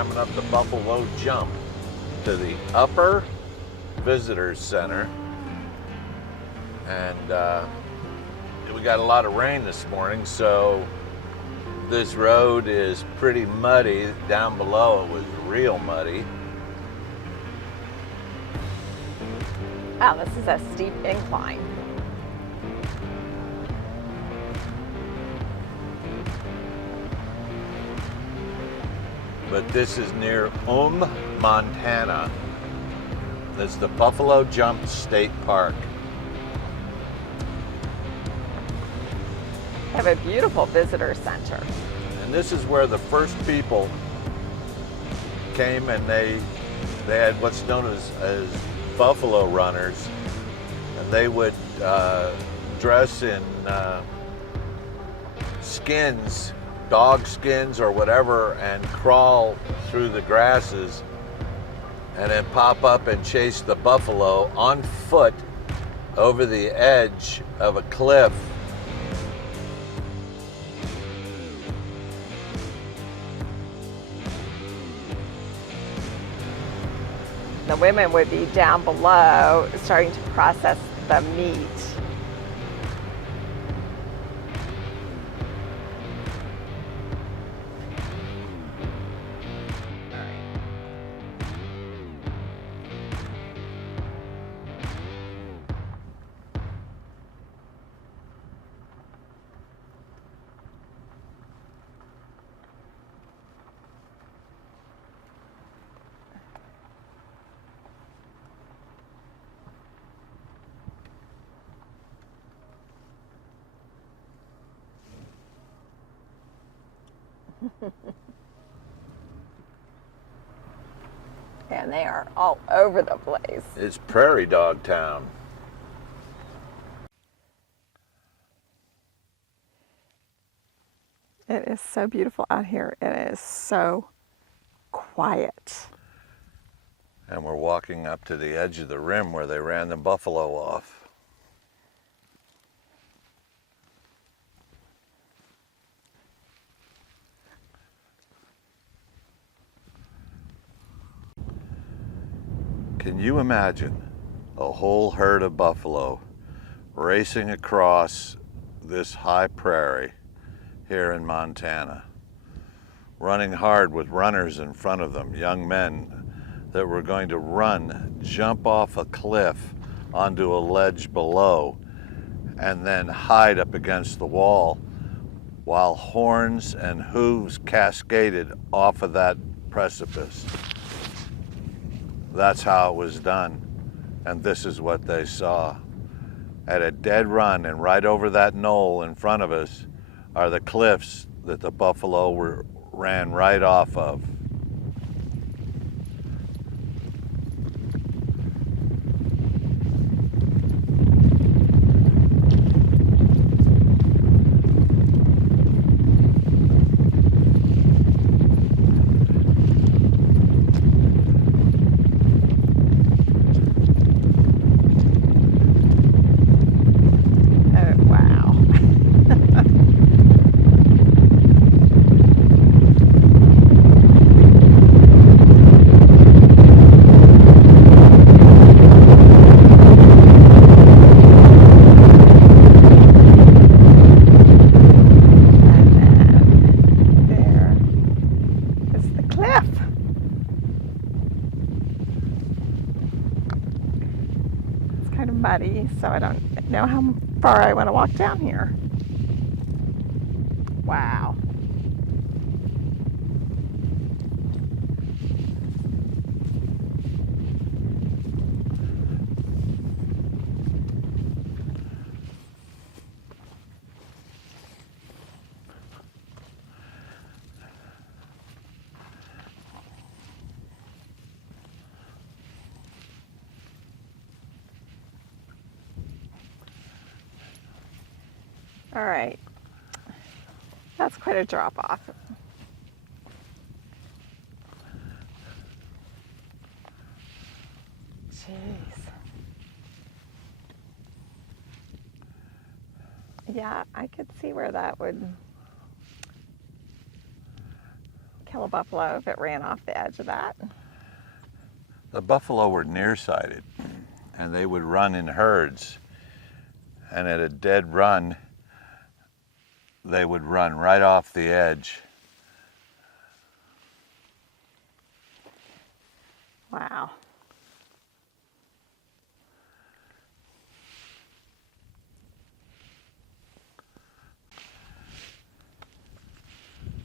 climbing up the Buffalo Jump to the upper visitors center. And we got a lot of rain this morning, so this road is pretty muddy. Down below it was real muddy. Wow, this is a steep incline. But this is near Montana. This is the Buffalo Jump State Park. They have a beautiful visitor center. And this is where the first people came, and they had what's known as buffalo runners, and they would dress in skins, dog skins or whatever, and crawl through the grasses and then pop up and chase the buffalo on foot over the edge of a cliff. The women would be down below starting to process the meat. And they are all over the place. It's prairie dog town. It is so beautiful out here. It is so quiet. And we're walking up to the edge of the rim where they ran the buffalo off. Can you imagine a whole herd of buffalo racing across this high prairie here in Montana, running hard with runners in front of them, young men that were going to run, jump off a cliff onto a ledge below, and then hide up against the wall while horns and hooves cascaded off of that precipice. That's how it was done, and this is what they saw. At a dead run, and right over that knoll in front of us are the cliffs that the buffalo ran right off of. Muddy, so I don't know how far I want to walk down here. Wow. All right, that's quite a drop off. Jeez. Yeah, I could see where that would kill a buffalo if it ran off the edge of that. The buffalo were nearsighted, and they would run in herds, and at a dead run, they would run right off the edge. Wow.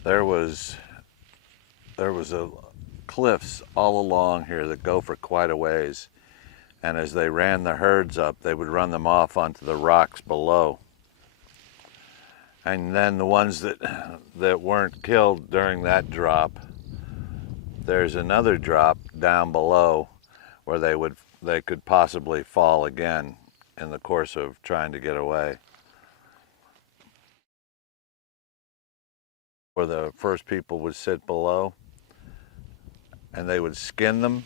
There was cliffs all along here that go for quite a ways, and as they ran the herds up, they would run them off onto the rocks below. And then the ones that weren't killed during that drop, there's another drop down below where they could possibly fall again in the course of trying to get away. Where the first people would sit below, and they would skin them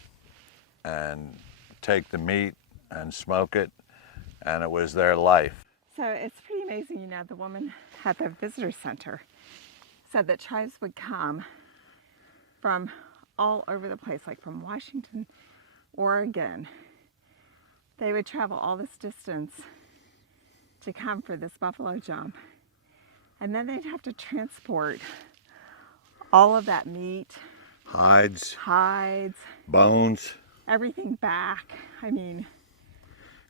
and take the meat and smoke it, and it was their life. So it's pretty amazing, you know, the woman at the visitor center said that tribes would come from all over the place, like from Washington, Oregon. They would travel all this distance to come for this buffalo jump. And then they'd have to transport all of that meat, Hides, bones, everything back. I mean,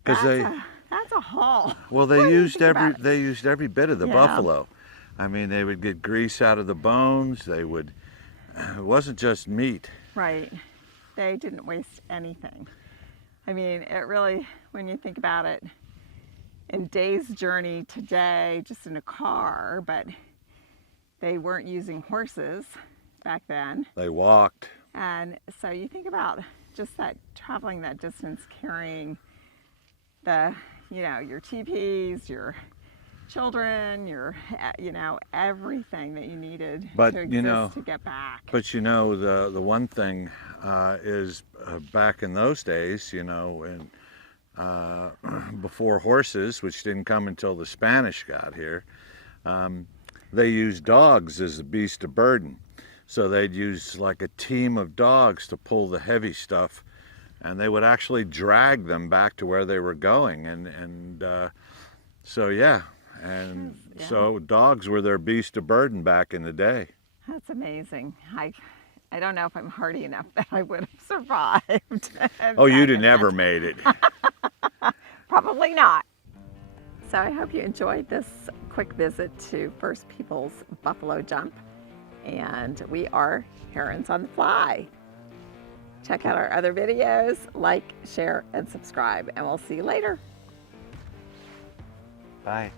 because that's a haul. well, they used every bit of the Yeah. buffalo. I mean, they would get grease out of the bones. It wasn't just meat. Right. They didn't waste anything. I mean, it really, when you think about it, in days journey today, just in a car, but they weren't using horses back then. They walked. And so you think about just that traveling that distance, carrying the, you know, your teepees, your children, your, you know, everything that you needed to exist to get back. But you know, the one thing is back in those days, you know, and before horses, which didn't come until the Spanish got here, they used dogs as a beast of burden. So they'd use like a team of dogs to pull the heavy stuff, and they would actually drag them back to where they were going. And so, yeah. And Yeah. so dogs were their beast of burden back in the day. That's amazing. I don't know if I'm hardy enough that I would have survived. Oh, you'd have never made it. Probably not. So I hope you enjoyed this quick visit to First Peoples Buffalo Jump. And we are Herons on the Fly. Check out our other videos, like, share, and subscribe, and we'll see you later. Bye.